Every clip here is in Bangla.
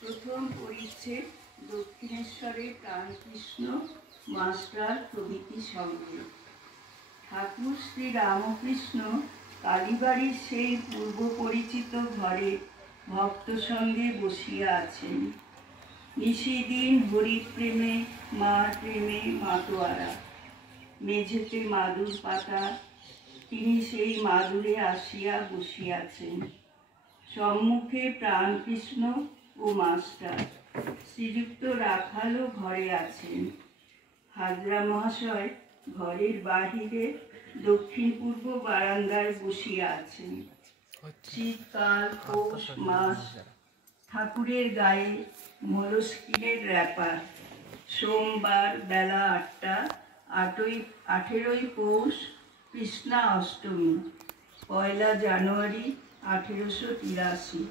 প্রথম পরিচ্ছেদ দক্ষিণেশ্বরে প্রাণকৃষ্ণ মাস্টার প্রভৃতি সঙ্গে। ঠাকুর শ্রী রামকৃষ্ণ কালীবাড়ির সেই পূর্ব পরিচিত ঘরে ভক্ত সঙ্গে বসিয়া আছেন। নিশিদিন হরিপ্রেমে মার প্রেমে মাতোয়ারা। মেঝেতে মাদুর পাতা, তিনি সেই মাদুরে আসিয়া বসিয়াছেন। সম্মুখে প্রাণকৃষ্ণ ও মাস্টার। শ্রীযুক্ত রাখালও ঘরে আছেন। হাজরা মহাশয় ঘরের বাহিরে দক্ষিণ পূর্ব বারান্দায় বসিয়া আছেন। শীতকাল, পৌষ মাস। ঠাকুরের গায়ে মোলস্কিনের র্যাপার। সোমবার বেলা 8টা, 18ই পৌষ, কৃষ্ণা অষ্টমী, 1 জানুয়ারি 1883।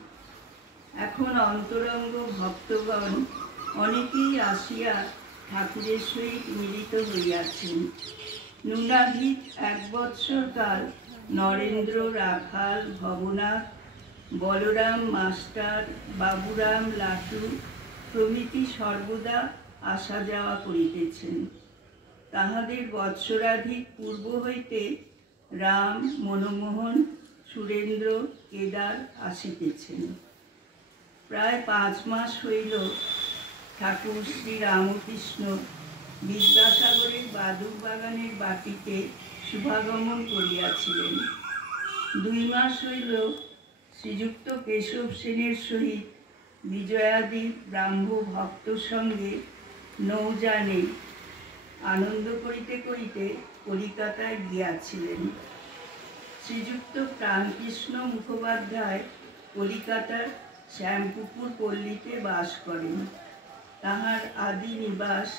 এখন অন্তরঙ্গ ভক্তগণ অনেকেই আসিয়া ঠাকুরের সহিত মিলিত হইয়াছেন। নুনাধিক 1 বৎসর কাল নরেন্দ্র, রাখাল, ভবনাথ, বলরাম মাস্টার, বাবুরাম, লাটু প্রভৃতি সর্বদা আসা যাওয়া করিতেছেন। তাহাদের বৎসরাধিক পূর্ব হইতে রাম, মনমোহন, সুরেন্দ্র, কেদার আসিতেছেন। প্রায় 5 মাস হইল ঠাকুর শ্রী রামকৃষ্ণ বিদ্যাসাগরের বাদুর বাগানের বাটিতে শুভাগমন করিয়াছিলেন। 2 মাস হইল শ্রীযুক্ত কেশব সেনের সহিত বিজয়াদি ব্রাহ্ম ভক্ত সঙ্গে নৌযানে আনন্দ করিতে করিতে কলিকাতায় গিয়াছিলেন। শ্রীযুক্ত প্রাণকৃষ্ণ মুখোপাধ্যায় কলিকাতার শ্যামপুকুর পল্লীতে বাস করেন। তাহার আদি নিবাস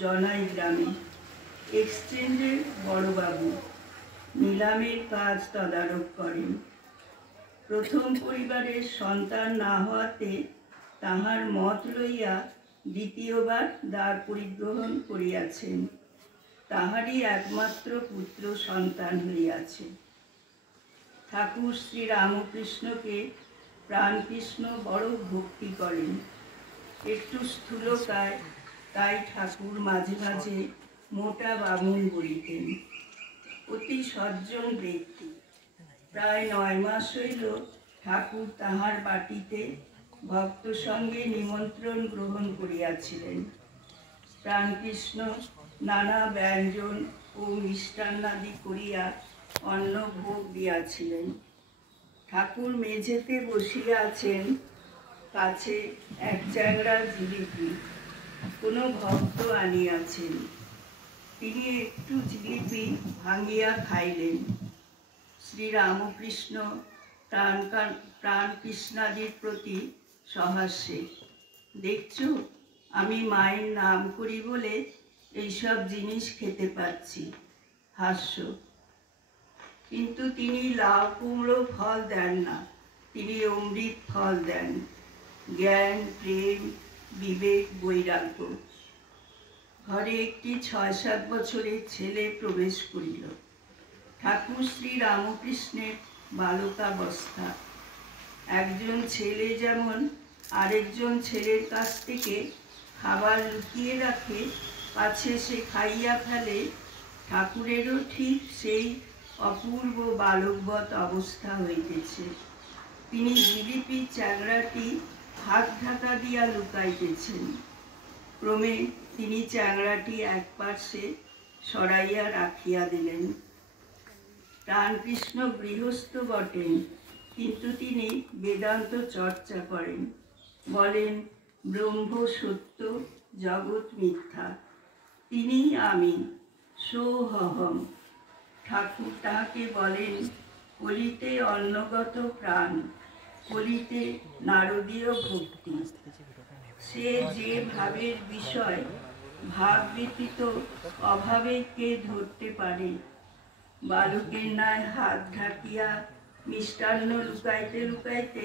জনাই গ্রামে। এক্সচেঞ্জের বড়বাবু, নিলামের কাজ তদারক করেন। প্রথম পরিবারের সন্তান না হওয়াতে তাহার মত লইয়া দ্বিতীয়বার দ্বার পরিগ্রহণ করিয়াছেন। তাহারই একমাত্র পুত্র সন্তান হইয়াছে। ঠাকুর শ্রী রামকৃষ্ণকে প্রাণকৃষ্ণ বড় ভক্তি করেন। একটু স্থূলকায়, তাই ঠাকুর মাঝে মাঝে মোটা বামুন বলিতেন। অতি সজ্জন ব্যক্তি। প্রায় 9 মাস হইল ঠাকুর তাহার বাটিতে ভক্ত সঙ্গে নিমন্ত্রণ গ্রহণ করিয়াছিলেন। প্রাণকৃষ্ণ নানা ব্যঞ্জন ও মিষ্টান্নাদি করিয়া অন্ন ভোগ দিয়াছিলেন। ঠাকুর মেঝেতে বসিয়া আছেন, কাছে 1 চ্যাংড়া জিলিপি কোনো ভক্ত আনিয়াছেন। তিনি একটু জিলিপি ভাঙিয়া খাইলেন। শ্রী রামকৃষ্ণ প্রাণকৃষ্ণাদির প্রতি সহাস্যে, দেখছ আমি মায়ের নাম করি বলে এইসব জিনিস খেতে পাচ্ছি। হাস্য। কিন্তু তিনি লাউ কুমড়ো ফল দেন না, তিনি অমৃত ফল দেন। জ্ঞান, প্রেম, বিবেক, বৈরাগ্য। ঘরে একটি 6-7 বছরের ছেলে প্রবেশ করিল। ঠাকুর শ্রী রামকৃষ্ণের বালকাবস্থা। একজন ছেলে যেমন আরেকজন ছেলের কাছ থেকে খাবার লুকিয়ে রাখে, পাছে সে খাইয়া ফেলে, ঠাকুরেরও ঠিক সেই অপূর্ব বালকবৎ অবস্থা হইতেছে। তিনি জিলিপি চ্যাংড়াটি হাত ঢাকা দিয়া লুকাইতেছেন। ক্রমে তিনি চ্যাংড়াটি এক পার্শ্বে সরাইয়া রাখিয়া দিলেন। প্রাণকৃষ্ণ গৃহস্থ বটেন, কিন্তু তিনি বেদান্ত চর্চা করেন। বলেন ব্রহ্ম সত্য, জগৎ মিথ্যা, তিনি আমি, সোহম। ঠাকুর তাহাকে বলেন কলিতে অন্নগত প্রাণ, কলিতে নারদীয় ভক্তি। সে যে ভাবের বিষয়, ভাব ব্যতীত অভাবে কে ধরতে পারে? বালকের ন্যায় হাত ঢাকিয়া মিষ্টান্ন লুকাইতে লুকাইতে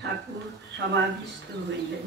ঠাকুর সমাধিস্থ হইলেন।